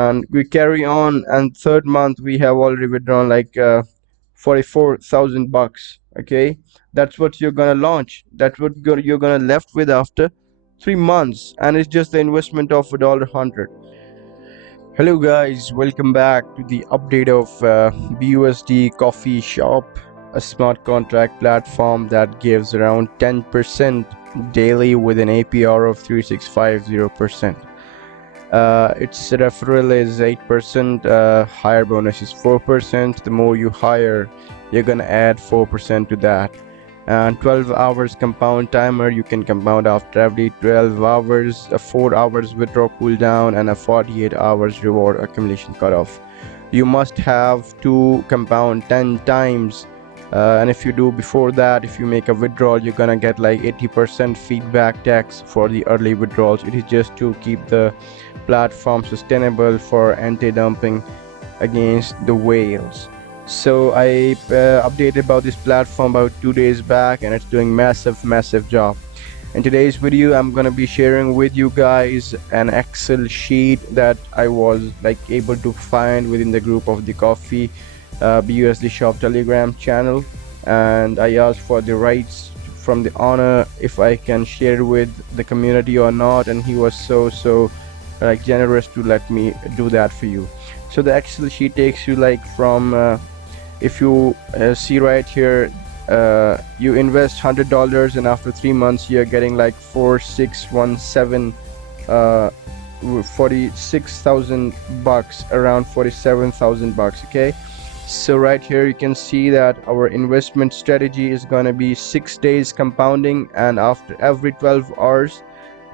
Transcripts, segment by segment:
and we carry on, and third month we have already withdrawn like 44,000 bucks. Okay, that's what you're gonna launch, that's what you're gonna left with after 3 months, and it's just the investment of $100. Hello guys, welcome back to the update of BUSD CoffeeShop, a smart contract platform that gives around 10% daily with an APR of 3650%. Its referral is 8%, higher bonus is 4%. The more you hire, you're gonna add 4% to that. And 12 hours compound timer, you can compound after every 12 hours, a 4 hours withdraw cooldown, and a 48 hours reward accumulation cutoff. You must have to compound 10 times, and if you do before that, if you make a withdrawal, you're gonna get like 80% feedback tax for the early withdrawals. It is just to keep the platform sustainable for anti-dumping against the whales. So I updated about this platform about 2 days back, and it's doing massive job. In today's video, I'm gonna be sharing with you guys an Excel sheet that I was like able to find within the group of the Coffee BUSD Shop Telegram channel, and I asked for the rights from the owner if I can share with the community or not, and he was so like generous to let me do that for you. So the Excel sheet takes you like from if you see right here, you invest $100, and after 3 months you're getting like 4617 46,000 bucks, around 47,000 bucks. Okay, so right here you can see that our investment strategy is going to be 6 days compounding, and after every 12 hours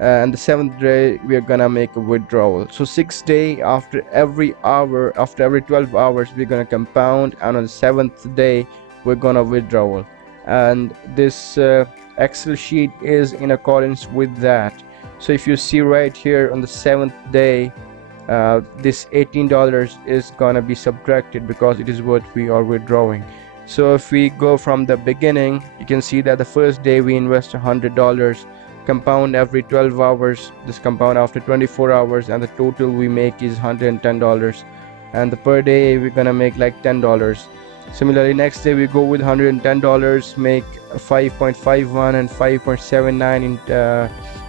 and the 7th day we are gonna make a withdrawal. So 6th day, after every hour, after every 12 hours we're gonna compound, and on the 7th day we're gonna withdrawal. And this Excel sheet is in accordance with that. So if you see right here on the 7th day, this $18 is gonna be subtracted because it is what we are withdrawing. So if we go from the beginning, you can see that the first day we invest $100, compound every 12 hours, this compound after 24 hours, and the total we make is $110, and the per day we're gonna make like $10. Similarly, next day we go with $110, make 5.51 and 5.79 in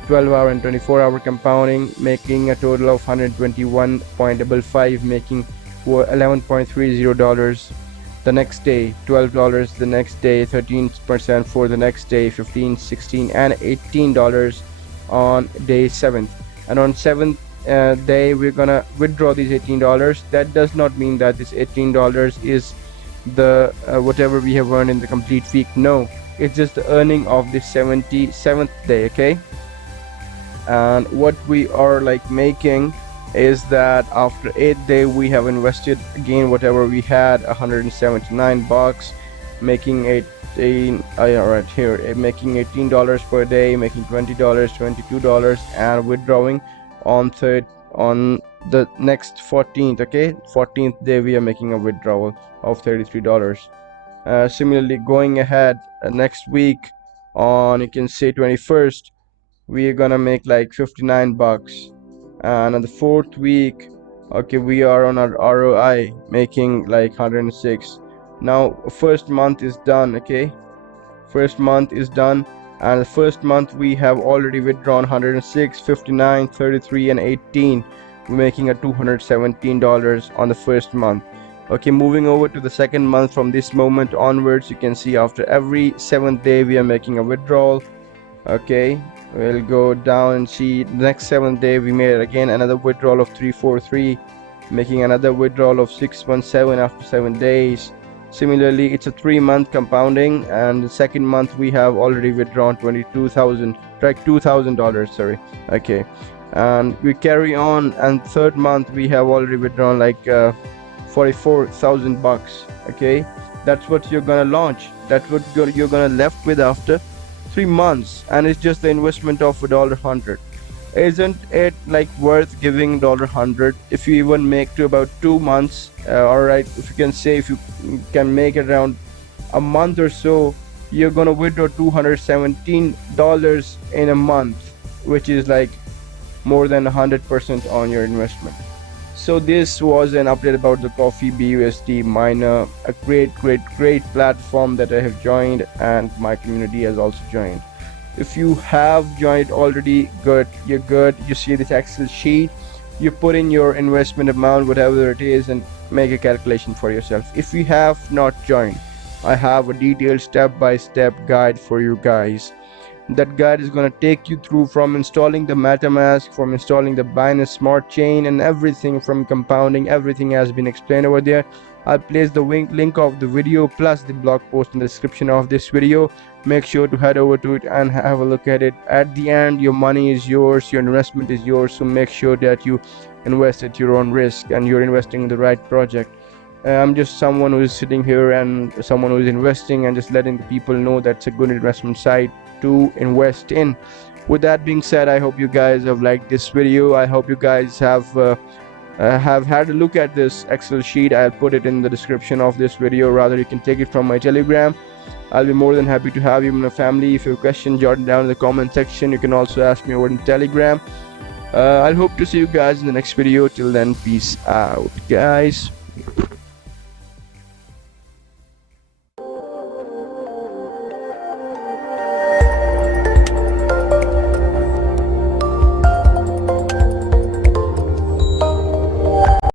12 hour and 24 hour compounding, making a total of 121.55, making $11.30. The next day $12, the next day 13% for the next day, 15, 16 and $18 on day 7th. And on 7th day we're gonna withdraw these $18. That does not mean that this $18 is the whatever we have earned in the complete week. No, it's just the earning of the 77th day. Okay, and what we are like making is that after 8th day we have invested again whatever we had, 179 bucks, making 18 right here, making $18 per day, making $20, $22, and withdrawing on the next 14th. Okay, 14th day we are making a withdrawal of $33. Similarly, going ahead next week on, you can say 21st, we are gonna make like 59 bucks, and on the 4th week, okay, we are on our ROI making like 106. Now first month is done. Okay, first month is done, and the first month we have already withdrawn 106, 59, 33 and 18. We're making a $217 on the first month. Okay, moving over to the second month, from this moment onwards, you can see after every 7th day we are making a withdrawal. Okay, we'll go down and see the next 7th day we made again another withdrawal of 343, making another withdrawal of 617 after 7 days. Similarly, it's a 3-month compounding, and the second month we have already withdrawn 22,000, like $2,000, sorry. Okay, and we carry on, and third month we have already withdrawn like 44,000 bucks. Okay, that's what you're gonna launch, that's what you're gonna left with after 3 months, and it's just the investment of $100. Isn't it like worth giving $100 if you even make to about 2 months? All right, if you can say, if you can make it around a month or so, you're gonna withdraw $217 in a month, which is like more than 100% on your investment. So this was an update about the Coffee BUSD miner, a great platform that I have joined, and my community has also joined. If you have joined already, good, you're good. You see this Excel sheet, you put in your investment amount, whatever it is, and make a calculation for yourself. If you have not joined, I have a detailed step-by-step guide for you guys. That guide is going to take you through from installing the MetaMask, from installing the Binance Smart Chain, and everything from compounding. Everything has been explained over there. I'll place the link of the video plus the blog post in the description of this video. Make sure to head over to it and have a look at it. At the end, your money is yours, your investment is yours, so make sure that you invest at your own risk and you're investing in the right project. I'm just someone who is sitting here and someone who is investing and just letting the people know that's a good investment site to invest in. With that being said, I hope you guys have liked this video. I hope you guys have had a look at this Excel sheet. I'll put it in the description of this video. Rather, you can take it from my Telegram. I'll be more than happy to have you in my family. If you have a question, jot it down in the comment section. You can also ask me over in Telegram. I'll hope to see you guys in the next video. Till then, peace out, guys.